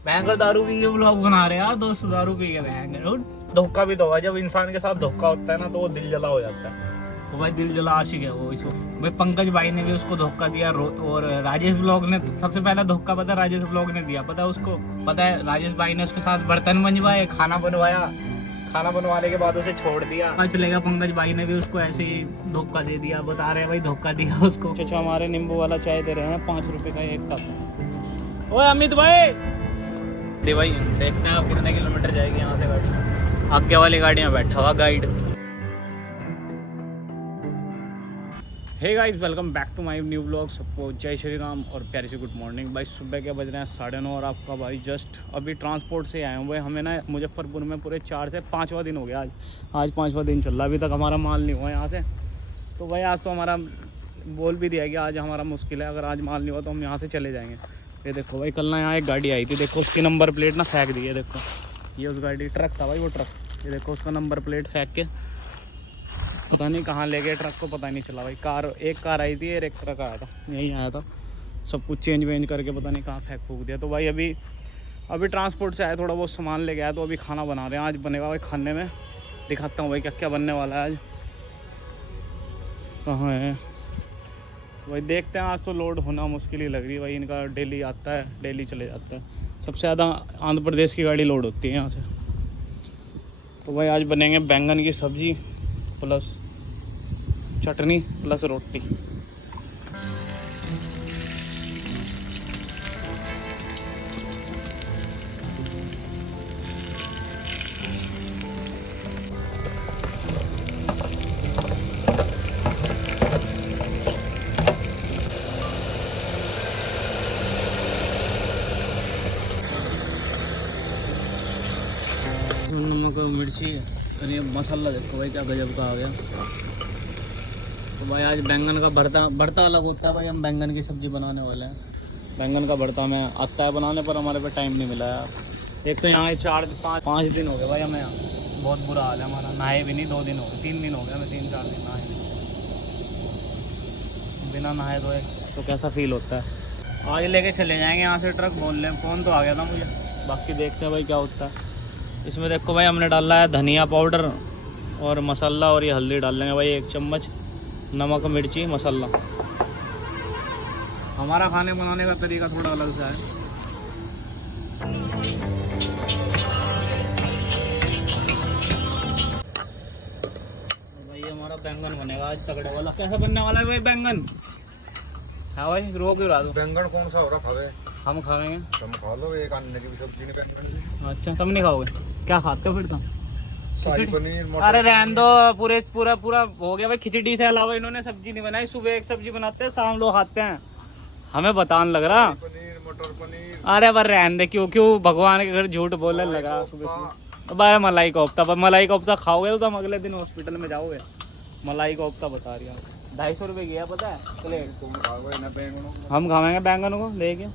भयंकर दारू पी के व्लॉग बना रहे यार, दोस्त दारू पी के भयंकर। धोखा भी तो हुआ, जब इंसान के साथ धोखा होता है ना तो वो दिल जला हो जाता है। तो भाई दिल जला आशिक है वो इसको। भाई पंकज भाई ने भी उसको धोखा दिया और राजेश ब्लॉग ने सबसे पहला धोखा पता राजेश ब्लॉग ने दिया। पता है उसको, पता है राजेश भाई ने उसके साथ बर्तन मंजवाए, खाना बनवाया, खाना बनवाने के बाद उसे छोड़ दिया। पता चलेगा पंकज भाई ने भी उसको ऐसे ही धोखा दे दिया। बता रहे हैं भाई धोखा दिया उसको। अच्छा हमारे नींबू वाला चाय दे रहे हैं 5 रुपए का 1 कप। ओए अमित भाई दे भाई, देखते हैं कितने किलोमीटर जाएगी यहाँ से गाड़ी। आगे वाली गाड़ी में बैठा हुआ guide. Hey guys, welcome back to my new blog. सबको जय श्री राम और प्यारी सी गुड मॉर्निंग। भाई सुबह के बज रहे हैं 9:30 और आपका भाई जस्ट अभी ट्रांसपोर्ट से आए हुए। हमें ना मुजफ्फरपुर में पूरे 4 से 5वां दिन हो गया। आज 5वां दिन चल रहा, अभी तक हमारा माल नहीं हुआ यहाँ से। तो भाई आज तो हमारा बोल भी दिया कि आज हमारा मुश्किल है, अगर आज माल नहीं हुआ तो हम यहाँ से चले जाएंगे। ये देखो भाई, कल ना यहाँ एक गाड़ी आई थी, देखो उसकी नंबर प्लेट ना फेंक दी है। देखो ये उस गाड़ी ट्रक था भाई, वो ट्रक। ये देखो उसका नंबर प्लेट फेंक के पता नहीं कहाँ ले गए ट्रक को, पता नहीं चला भाई। एक कार आई थी और एक ट्रक आया था, यहीं आया था। सब कुछ चेंज वेंज करके पता नहीं कहाँ फेंक फूक दिया। तो भाई अभी ट्रांसपोर्ट से आया, थोड़ा बहुत सामान ले गया, तो अभी खाना बना रहे हैं। आज बनेगा भाई खाने में, दिखाता हूँ भाई क्या क्या बनने वाला है आज। कहाँ है तो भाई देखते हैं। आज तो लोड होना मुश्किल ही लग रही है भाई, इनका डेली आता है, डेली चले जाता है। सबसे ज़्यादा आंध्र प्रदेश की गाड़ी लोड होती है यहाँ से। तो भाई आज बनेंगे बैंगन की सब्ज़ी प्लस चटनी प्लस रोटी। नमक मिर्ची और ये मसाला देखो भाई क्या गजब का आ गया। तो भाई आज बैंगन का भरता अलग होता है भाई। हम बैंगन की सब्ज़ी बनाने वाले हैं। बैंगन का भरता हमें आता है बनाने, पर हमारे पे टाइम नहीं मिला यार। एक तो यहाँ 4-5 दिन हो गए भाई हमें यहाँ, बहुत बुरा हाल है हमारा। नहाए भी नहीं, 2 दिन हो गए, 3 दिन हो गए हमें, 3-4 दिन नहाए नहीं। बिना नहाए धोए तो कैसा फील होता है। आज लेके चले जाएंगे यहाँ से ट्रक, बोल लें। फ़ोन तो आ गया था मुझे, बाकी देखते हैं भाई क्या होता है। इसमें देखो भाई हमने डाला है धनिया पाउडर और मसाला, और ये हल्दी डाल लेंगे भाई 1 चम्मच, नमक मिर्ची मसाला। हमारा खाने बनाने का तरीका थोड़ा अलग सा है। भाई हमारा बैंगन बनेगा आज तगड़ा वाला। कैसा बनने वाला है भाई बैंगन? हाँ भाई रो क्यों रहा? बैंगन कौन सा हो रहा खावे? हम खाएंगे। तुम खा लो, एक अन्य की सब्जी नहीं बैंगन की। अच्छा तुम नहीं खाओगे? क्या खाते हो फिर तुम? शाही पनीर, मटर अरे रहने दो, पूरा हो गया भाई। खिचड़ी से अलावा इन्होंने सब्जी नहीं बनाई। सुबह एक सब्जी बनाते हैं, शाम लोग खाते हैं। हमें बताने लग रहा पनीर, मटर पनीर। अरे पर रहने दे, क्यों भगवान के घर झूठ बोलने लग रहा सुबह। बाय मलाई कोफ्ता, पर मलाई कोफ्ता खाओगे तो तुम अगले दिन हॉस्पिटल में जाओगे। मलाई कोफ्ता बता रही हूँ, 250 रुपये की है पता है प्लेट। तुम खाओगे ना बैंगनों को? हम खाएंगे बैंगन को, देखिए।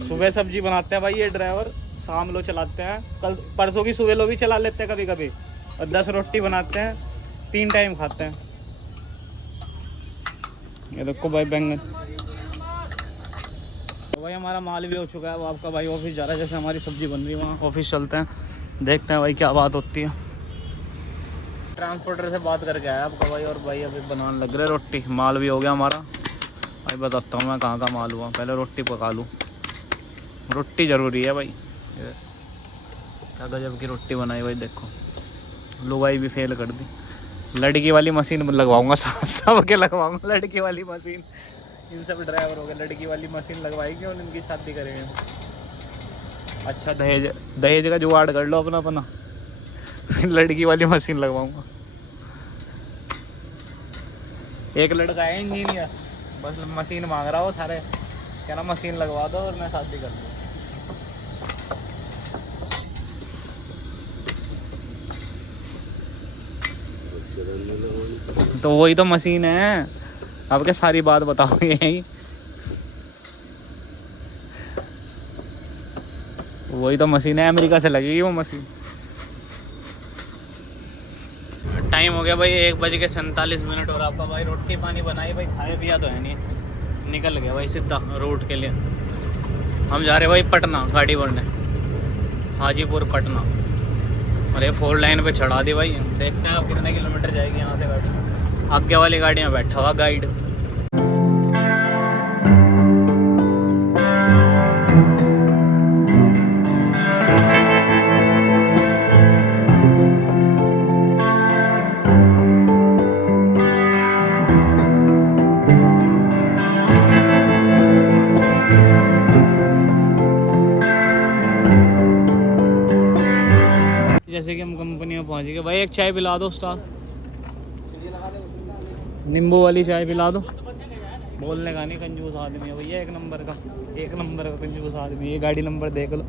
सुबह सब्जी बनाते हैं भाई ये ड्राइवर, शाम लो चलाते हैं। कल परसों की सुबह लो भी चला लेते हैं कभी कभी। और 10 रोटी बनाते हैं, 3 टाइम खाते हैं। ये देखो भाई बैंगन। तो भाई हमारा माल भी हो चुका है। वो आपका भाई ऑफिस जा रहा है, जैसे हमारी सब्जी बन रही है वहाँ ऑफिस चलते हैं, देखते हैं भाई क्या बात होती है। ट्रांसपोर्टर से बात करके आया आपका भाई, और भाई अभी बनाने लग रहे रोटी। माल भी हो गया हमारा भाई। बताता हूँ मैं कहाँ का माल हुआ, पहले रोटी पका लूँ। रोटी ज़रूरी है भाई। क्या गजब की रोटी बनाई भाई, देखो लुगाई भी फेल कर दी। लड़की वाली मशीन लगवाऊंगा, सब के लगवाऊंगा लड़की वाली मशीन। इन सब ड्राइवर हो गए, लड़की वाली मशीन लगवाएंगे और इनकी शादी करेंगे। अच्छा दहेज का जुगाड़ कर लो अपना लड़की वाली मशीन लगवाऊंगा। एक लड़का है इंजीनियर, बस मशीन मांग रहा हो सारे, क्या ना मशीन लगवा दो और मैं शादी कर दूँ। तो वही तो मशीन है, अब क्या सारी बात बताओगे यही। वही तो मशीन है, अमेरिका से लगेगी वो मशीन। टाइम हो गया भाई 1:47 और आपका भाई रोटी पानी बनाई भाई, खाए पिया तो है नहीं, निकल गया भाई सीधा रोड के लिए। हम जा रहे भाई पटना गाड़ी भरने, हाजीपुर पटना। और ये 4 लाइन पे चढ़ा दी भाई। देखते हैं अब कितने किलोमीटर जाएगी यहाँ से गाड़ी। आगे वाली गाड़ी में बैठा हुआ गाइड। जैसे कि हम कंपनी में पहुंच गए भाई। एक चाय पिला दो उस्ताद, नींबू वाली चाय पिला दो। बोलने का नहीं, कंजूस आदमी है भैया, एक नंबर का कंजूस आदमी। ये गाड़ी नंबर देख लो,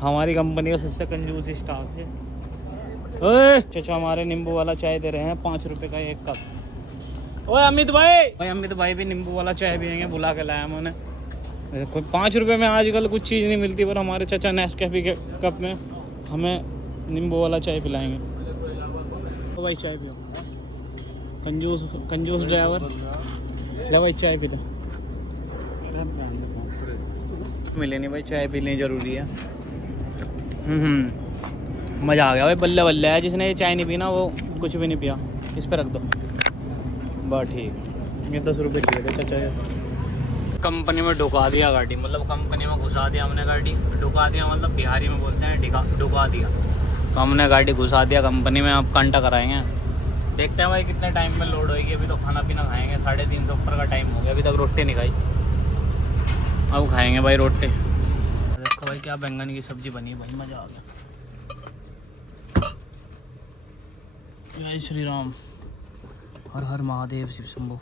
हमारी कंपनी का सबसे कंजूस स्टाफ है। ओए चाचा हमारे नींबू वाला चाय दे रहे हैं 5 रुपए का 1 कप। ओए अमित भाई भाई भी नींबू वाला चाय पियेंगे, बुला के लाया मैंने। कोई 5 रुपए में आजकल कुछ चीज़ नहीं मिलती, पर हमारे चाचा नेस्कैफे के कप में हमें नींबू वाला चाय पिलाएंगे। तो भाई चाय पियो, कंजूस ड्राइवर। ले भाई चाय पी लो। मिले नहीं भाई, चाय पीनी जरूरी है। मज़ा आ गया भाई, बल्ले बल्ले है। जिसने ये चाय नहीं पीना वो कुछ भी नहीं पिया। इस पर रख दो बस, ठीक। ये 10 रुपये दिए थे चाचा। कंपनी में ढुका दिया गाड़ी, मतलब कंपनी में घुसा दिया हमने गाड़ी। ढुका दिया मतलब बिहारी में बोलते हैं ढुका दिया। तो हमने गाड़ी घुसा दिया कंपनी में। अब घंटा कराएंगे, देखते हैं भाई कितने टाइम में लोड होएगी। अभी तो खाना पीना खाएंगे, 3:30 ऊपर का टाइम हो गया, अभी तक रोटी नहीं खाई। अब खाएंगे भाई रोटी। देखो भाई क्या बैंगन की सब्जी बनी है भाई, मज़ा आ गया। जय श्री राम, हर हर महादेव, शिव शंभो।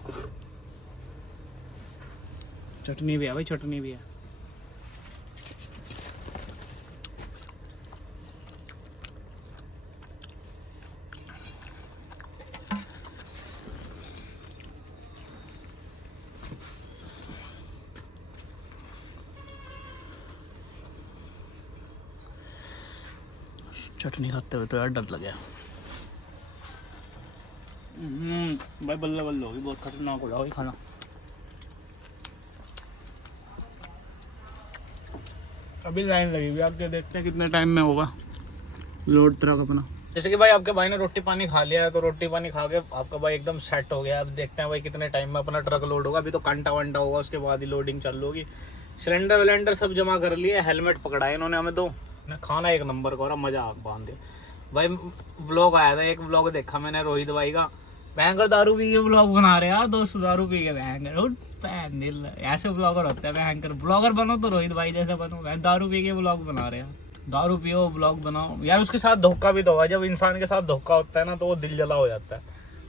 चटनी भी है भाई, चटनी भी है। चटनी खाते हुए तो यार डर लग गया। भाई बल्ले बल्ले होगी, बहुत खतरनाक हो रहा है खाना। अभी लाइन लगी हुई, आगे देखते हैं कितने टाइम में होगा लोड ट्रक अपना। जैसे कि भाई आपके भाई ने रोटी पानी खा लिया है, तो रोटी पानी खा के आपका भाई एकदम सेट हो गया। अब देखते हैं भाई कितने टाइम में अपना ट्रक लोड होगा। अभी तो घंटा वंटा होगा, उसके बाद ही लोडिंग चालू होगी। सिलेंडर विलेंडर सब जमा कर लिए, हेलमेट पकड़ा है इन्होंने हमें। तो खाना एक नंबर का, और मज़ा बांध दिया भाई। व्लॉग आया था, एक व्लॉग देखा मैंने रोहित भाई का। भयंकर दारू पी के व्लॉग बना रहे यार, दोस्त दारू पी के भयंकर। ऐसे ब्लॉगर होते हैं भयंकर। ब्लॉगर बनो तो रोहित भाई जैसे बनो, दारू पी के व्लॉग बना रहे हैं। दारू पियो ब्लॉग बनाओ यार। उसके साथ धोखा भी तो है, जब इंसान के साथ धोखा होता है ना तो वो दिल जला हो जाता है।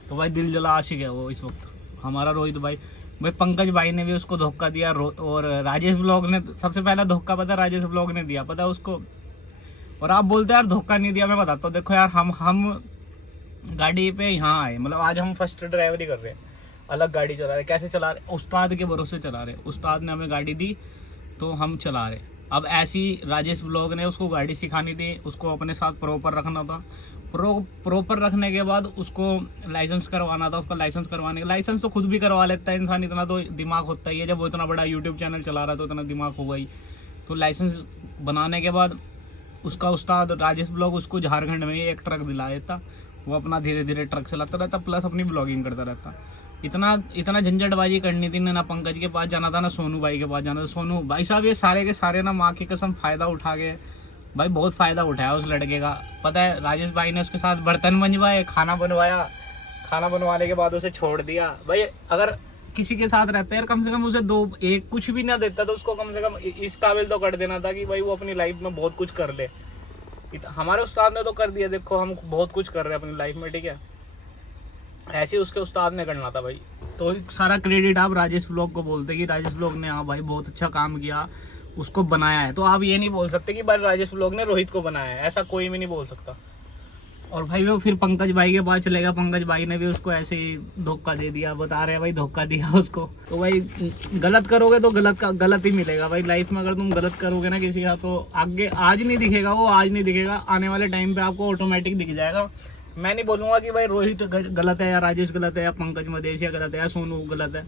तो भाई दिल जला आशिक है वो इस वक्त हमारा रोहित भाई। पंकज भाई ने भी उसको धोखा दिया, और राजेश ब्लॉग ने सबसे पहला धोखा पता राजेश ब्लॉग ने दिया, पता उसको। और आप बोलते हैं यार धोखा नहीं दिया। मैं बताता हूँ, देखो यार हम गाड़ी पे यहाँ आए, मतलब आज हम फर्स्ट ड्राइवरी कर रहे हैं, अलग गाड़ी चला रहे। कैसे चला रहे? उस्ताद के भरोसे चला रहे। उस्ताद ने हमें गाड़ी दी तो हम चला रहे। अब ऐसी राजेश ब्लॉग ने उसको गाड़ी सिखानी थी, उसको अपने साथ प्रॉपर रखना था। प्रॉपर रखने के बाद उसको लाइसेंस करवाना था। उसका लाइसेंस करवाने का, लाइसेंस तो खुद भी करवा लेता है इंसान, इतना तो दिमाग होता ही है। जब वो इतना बड़ा यूट्यूब चैनल चला रहा है तो इतना दिमाग होगा ही। तो लाइसेंस बनाने के बाद उसका उस्ताद राजेश ब्लॉग उसको झारखंड में ही एक ट्रक दिला देता। वो अपना धीरे धीरे ट्रक चलाता रहता, प्लस अपनी ब्लॉगिंग करता रहता। इतना झंझटबाजी करनी थी ना पंकज के पास जाना था, ना सोनू भाई के पास जाना था। सोनू भाई साहब ये सारे के सारे ना माँ की कसम फ़ायदा उठा के भाई बहुत फ़ायदा उठाया उस लड़के का। पता है राजेश भाई ने उसके साथ बर्तन मंजवाए, खाना बनवाया, खाना बनवाने के बाद उसे छोड़ दिया। भाई अगर किसी के साथ रहता है यार, कम से कम उसे एक कुछ भी ना देता तो उसको कम से कम इस काबिल तो कर देना था कि भाई वो अपनी लाइफ में बहुत कुछ कर ले। हमारे उस्ताद ने तो कर दिया, देखो हम बहुत कुछ कर रहे हैं अपनी लाइफ में, ठीक है। ऐसे उसके उस्ताद ने करना था भाई। तो सारा क्रेडिट आप राजेश ब्लॉग को बोलते कि राजेश ब्लॉग ने हाँ भाई बहुत अच्छा काम किया, उसको बनाया है। तो आप ये नहीं बोल सकते कि भाई राजेश ब्लॉग ने रोहित को बनाया है, ऐसा कोई भी नहीं बोल सकता। और भाई वो फिर पंकज भाई के पास चलेगा, पंकज भाई ने भी उसको ऐसे ही धोखा दे दिया, बता रहे हैं भाई धोखा दिया उसको। तो भाई गलत करोगे तो गलत ही मिलेगा भाई लाइफ में। अगर तुम गलत करोगे ना किसी का तो आगे आज नहीं दिखेगा, वो आज नहीं दिखेगा, आने वाले टाइम पे आपको ऑटोमेटिक दिख जाएगा। मैं नहीं बोलूँगा कि भाई रोहित गलत है या राजेश गलत है या पंकज मदेशिया गलत है या सोनू गलत है,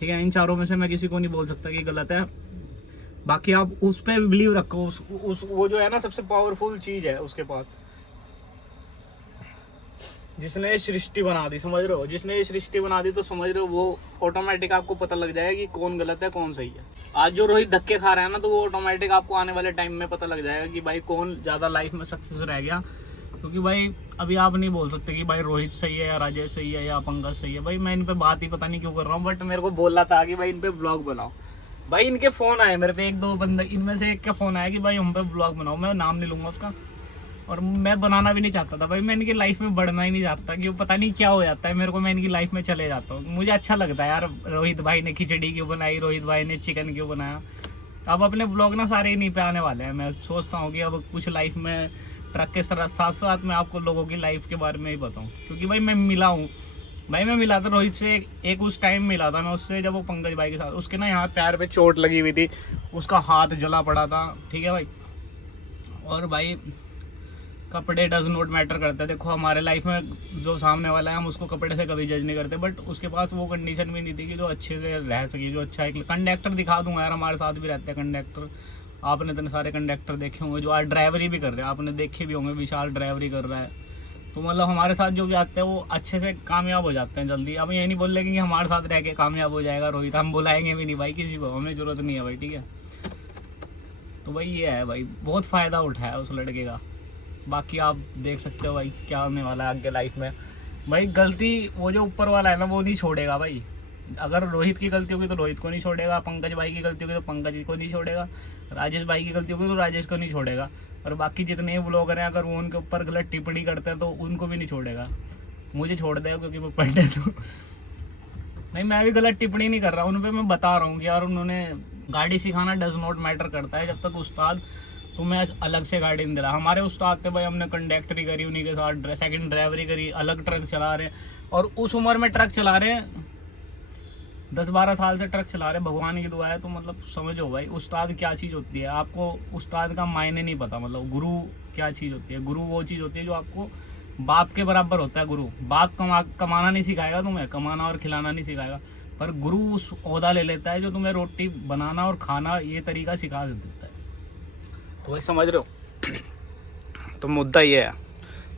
ठीक है। इन चारों में से मैं किसी को नहीं बोल सकता कि गलत है। बाकी आप उस पर बिलीव रखो, उस वो जो है ना सबसे पावरफुल चीज है उसके पास, जिसने ये सृष्टि बना दी, समझ रहे हो, जिसने ये सृष्टि बना दी, तो समझ रहे हो वो ऑटोमेटिक आपको पता लग जाएगा कि कौन गलत है कौन सही है। आज जो रोहित धक्के खा रहा है ना, तो वो ऑटोमेटिक आपको आने वाले टाइम में पता लग जाएगा कि भाई कौन ज़्यादा लाइफ में सक्सेस रह गया। क्योंकि भाई अभी आप नहीं बोल सकते कि भाई रोहित सही है या राजेश सही है या पंकज सही है। भाई मैं इन पे बात ही पता नहीं क्यों कर रहा हूँ, बट मेरे को बोलना था कि भाई इन पे ब्लॉग बनाओ। भाई इनके फ़ोन आए मेरे पे, एक दो बंदे, इनमें से एक का फ़ोन आया कि भाई हम पे ब्लॉग बनाओ। मैं नाम नहीं लूँगा उसका, और मैं बनाना भी नहीं चाहता था भाई। मैं इनकी लाइफ में बढ़ना ही नहीं चाहता कि वो पता नहीं क्या हो जाता है मेरे को, मैं इनकी लाइफ में चले जाता हूँ। मुझे अच्छा लगता है यार, रोहित भाई ने खिचड़ी क्यों बनाई, रोहित भाई ने चिकन क्यों बनाया। अब अपने ब्लॉग ना सारे इन्हीं पे आने वाले हैं। मैं सोचता हूँ कि अब कुछ लाइफ में ट्रक के साथ साथ मैं आपको लोगों की लाइफ के बारे में ही बताऊँ। क्योंकि भाई मैं मिला हूँ, भाई मैं मिला था रोहित से, एक उस टाइम मिला था मैं उससे जब वो पंकज भाई के साथ, उसके ना यहाँ पैर पे चोट लगी हुई थी, उसका हाथ जला पड़ा था, ठीक है भाई। और भाई कपड़े डज नॉट मैटर करते हैं। देखो हमारे लाइफ में जो सामने वाला है हम उसको कपड़े से कभी जज नहीं करते, बट उसके पास वो कंडीशन भी नहीं थी कि जो अच्छे से रह सके, जो अच्छा एक कंडक्टर दिखा दूंगा यार, हमारे साथ भी रहते हैं कंडक्टर। आपने इतने सारे कंडक्टर देखे होंगे जो आज ड्राइवरी भी कर रहे हैं, आपने देखे भी होंगे, विशाल ड्राइवरी कर रहा है। तो मतलब हमारे साथ जो भी आते हैं वो अच्छे से कामयाब हो जाते हैं जल्दी। अब ये नहीं बोल रहे कि हमारे साथ रह के कामयाब हो जाएगा रोहित, हम बुलाएंगे भी नहीं भाई किसी को, हमें ज़रूरत नहीं है भाई, ठीक है। तो भाई ये है भाई, बहुत फ़ायदा उठाया उस लड़के का। बाकी आप देख सकते हो भाई क्या होने वाला है आगे लाइफ में। भाई गलती वो जो ऊपर वाला है ना वो नहीं छोड़ेगा भाई। अगर रोहित की गलती होगी तो रोहित को नहीं छोड़ेगा, पंकज भाई की गलती होगी तो पंकज को नहीं छोड़ेगा, राजेश भाई की गलती होगी तो राजेश को नहीं छोड़ेगा, और बाकी जितने ब्लॉगर हैं अगर वो उनके ऊपर गलत टिप्पणी करते हैं तो उनको भी नहीं छोड़ेगा। मुझे छोड़ देगा क्योंकि मैं पढ़ने तो नहीं, मैं भी गलत टिप्पणी नहीं कर रहा हूँ उन पर, मैं बता रहा हूँ कि यार उन्होंने गाड़ी सिखाना डज नॉट मैटर करता है। जब तक उस्ताद तुम्हें अलग से गाड़ी नहीं दिला, हमारे उस्ताद थे भाई, हमने कंडक्टरी करी उन्हीं के साथ, सेकंड ड्राइवरी करी, अलग ट्रक चला रहे हैं, और उस उम्र में ट्रक चला रहे हैं, 10-12 साल से ट्रक चला रहे हैं, भगवान की दुआ है। तो मतलब समझो भाई उस्ताद क्या चीज़ होती है, आपको उस्ताद का मायने नहीं पता। मतलब गुरु क्या चीज़ होती है, गुरु वो चीज़ होती है जो आपको बाप के बराबर होता है। गुरु बाप कमाना नहीं सिखाएगा तुम्हें, कमाना और खिलाना नहीं सिखाएगा, पर गुरु उस ओहदा ले लेता है जो तुम्हें रोटी बनाना और खाना ये तरीका सिखा देता है। तो भाई समझ रहे हो, तो मुद्दा ये है।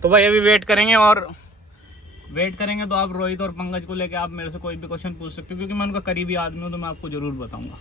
तो भाई अभी वेट करेंगे, और वेट करेंगे तो आप रोहित और पंकज को लेके आप मेरे से कोई भी क्वेश्चन पूछ सकते हो, क्योंकि मैं उनका करीबी आदमी हूँ, तो मैं आपको ज़रूर बताऊँगा।